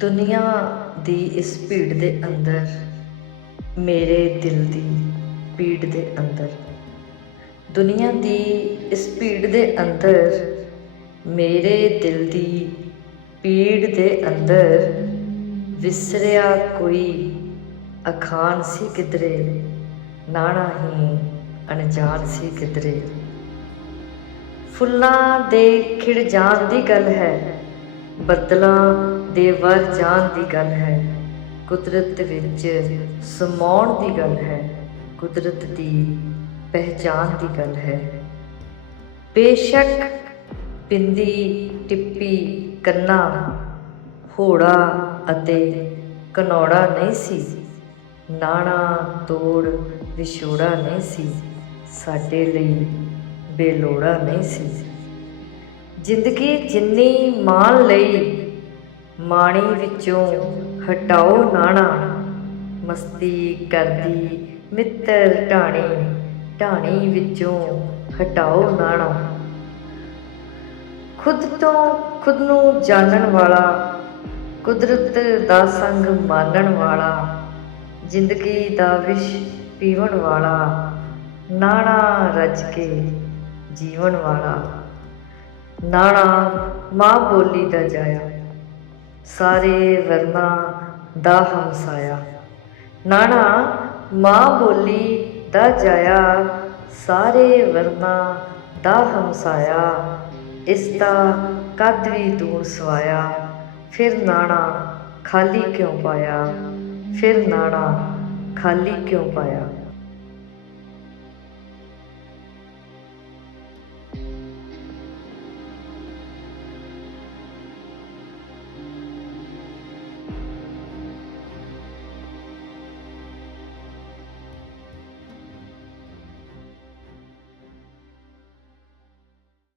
ਦੁਨੀਆ ਦੀ ਇਸ ਭੀੜ ਦੇ ਅੰਦਰ, ਮੇਰੇ ਦਿਲ ਦੀ ਭੀੜ ਦੇ ਅੰਦਰ। ਦੁਨੀਆ ਦੀ ਇਸ ਭੀੜ ਦੇ ਅੰਦਰ, ਮੇਰੇ ਦਿਲ ਦੀ ਭੀੜ ਦੇ ਅੰਦਰ ਵਿਸਰਿਆ ਕੋਈ ਅਖਾਣ ਸੀ ਕਿਧਰੇ, ਨਾਣਾ ਹੀ ਅਣਜਾਣ ਸੀ ਕਿਧਰੇ। ਫੁੱਲਾਂ ਦੇ ਖਿੜ ਜਾਣ ਦੀ ਗੱਲ ਹੈ ਬੱਦਲਾਂ ਦੇ ਵਰ ਜਾਣ ਦੀ ਗੱਲ ਹੈ। ਕੁਦਰਤ ਵਿੱਚ ਸਮਾਉਣ ਦੀ ਗੱਲ ਹੈ। ਕੁਦਰਤ ਦੀ ਪਹਿਚਾਨ ਦੀ ਗੱਲ ਹੈ। ਬੇਸ਼ੱਕ ਬਿੰਦੀ ਟਿੱਪੀ, ਕੰਨਾ ਹੋੜਾ ਅਤੇ ਕਨੌੜਾ ਨਹੀਂ ਸੀ। ਨਾਣਾ, ਤੋੜ, ਵਿਛੋੜਾ ਨਹੀਂ ਸੀ। ਸਾਡੇ ਲਈ ਬੇਲੋੜਾ ਨਹੀਂ ਸੀ। ਜ਼ਿੰਦਗੀ ਜਿੰਨੀ ਮਾਣ ਲਈ ਮਾਣੀ ਵਿੱਚੋਂ ਹਟਾਓ ਨਾਣਾ। ਮਸਤੀ ਕਰਦੀ ਮਿੱਤਰ ਢਾਣੀ ਢਾਣੀ ਵਿੱਚੋਂ ਹਟਾਓ ਨਾਣਾ। ਖੁਦ ਤੋਂ ਖੁਦ ਨੂੰ ਜਾਣਨ ਵਾਲਾ, ਕੁਦਰਤ ਦਾ ਸੰਗ ਮਾਨਣ ਵਾਲਾ, ਜ਼ਿੰਦਗੀ ਦਾ ਵਿਸ਼ ਪੀਵਣ ਵਾਲਾ, ਨਾਣਾ ਰਜ ਕੇ ਜੀਵਨ ਵਾਲਾ। ਨਾਣਾ ਮਾਂ ਬੋਲੀ ਦਾ ਜਾਇਆ। ਸਾਰੇ ਵਰਨਾ ਦਾ ਹਮਸਾਇਆ। ਨਾਣਾ ਮਾਂ ਬੋਲੀ ਦਾ ਜਾਇਆ, ਸਾਰੇ ਵਰਨਾ ਦਾ ਹਮਸਾਇਆ। ਇਸ ਦਾ ਕੱਦ ਵੀ ਦੂਰ ਸਵਾਇਆ। ਫਿਰ ਨਾਣਾ ਖਾਲੀ ਕਿਉਂ ਪਾਇਆ? ਫਿਰ ਨਾਣਾ ਖਾਲੀ ਕਿਉਂ ਪਾਇਆ?